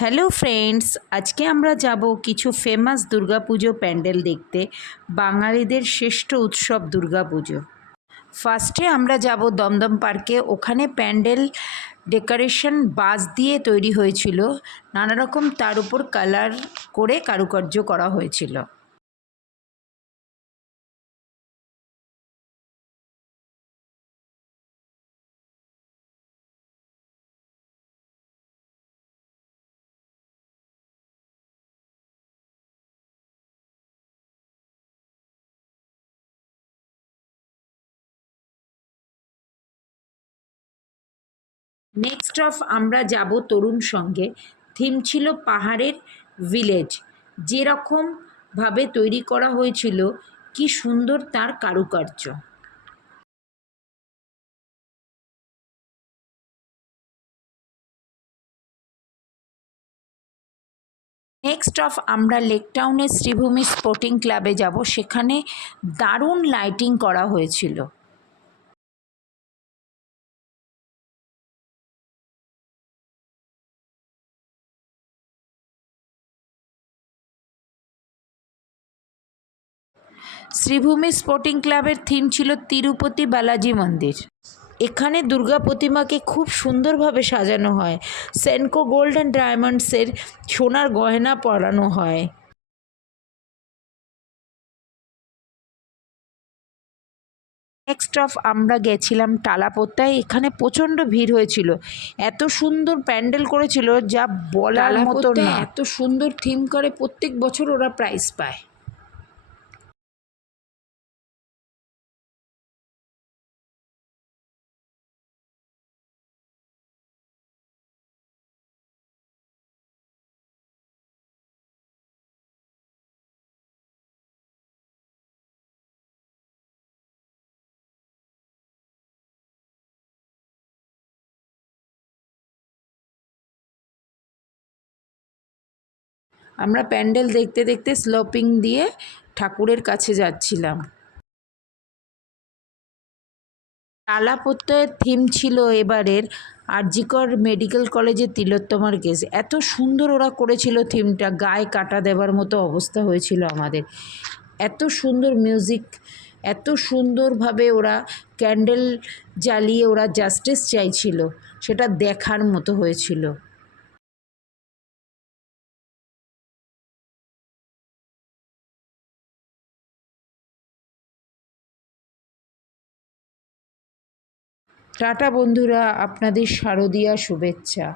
Hello friends, আজকে আমরা যাব কিছু ফেমাস দুর্গাপুজো প্যান্ডেল দেখতে। বাঙালিদের শ্রেষ্ঠ উৎসব দুর্গাপুজো। ফার্স্টে আমরা যাব দমদম পার্কে। ওখানে প্যান্ডেল ডেকোরেশন বাঁশ দিয়ে তৈরি হয়েছিল, নানা রকম তার উপর কালার করে কারুকার্য করা হয়েছিল। নেক্সট অফ আমরা যাব তরুণ সঙ্গে। থিম ছিল পাহাড়ের ভিলেজ। যেরকমভাবে তৈরি করা হয়েছিল, কি সুন্দর তার কারুকার্য। নেক্সট অফ আমরা লেক টাউনের শ্রীভূমি স্পোর্টিং ক্লাবে যাব। সেখানে দারুণ লাইটিং করা হয়েছিল। শ্রীভূমি স্পোর্টিং ক্লাবের থিম ছিল তিরুপতি বালাজি মন্দির। এখানে দুর্গা প্রতিমাকে খুব সুন্দরভাবে সাজানো হয়। সেনকো গোল্ড অ্যান্ড ডায়মন্ডসের সোনার গয়না পরানো হয়। নেক্সট অফ আমরা গেছিলাম টালাপোত্তায়। এখানে প্রচণ্ড ভিড় হয়েছিল। এত সুন্দর প্যান্ডেল করেছিল যা বলার মতো না। এত সুন্দর থিম করে, প্রত্যেক বছর ওরা প্রাইজ পায়। আমরা প্যান্ডেল দেখতে দেখতে স্লোপিং দিয়ে ঠাকুরের কাছে যাচ্ছিলাম। টালাপোত্তার থিম ছিল এবারের আরজিকর মেডিকেল কলেজের তিলোত্তমার কেস। এত সুন্দর ওরা করেছিল থিমটা, গায়ে কাটা দেবার মতো অবস্থা হয়েছিল আমাদের। এত সুন্দর মিউজিক, এত সুন্দরভাবে ওরা ক্যান্ডেল জ্বালিয়ে ওরা জাস্টিস চাইছিল, সেটা দেখার মতো হয়েছিল। টাটা বন্ধুরা, আপনাদের শারদীয়া শুভেচ্ছা।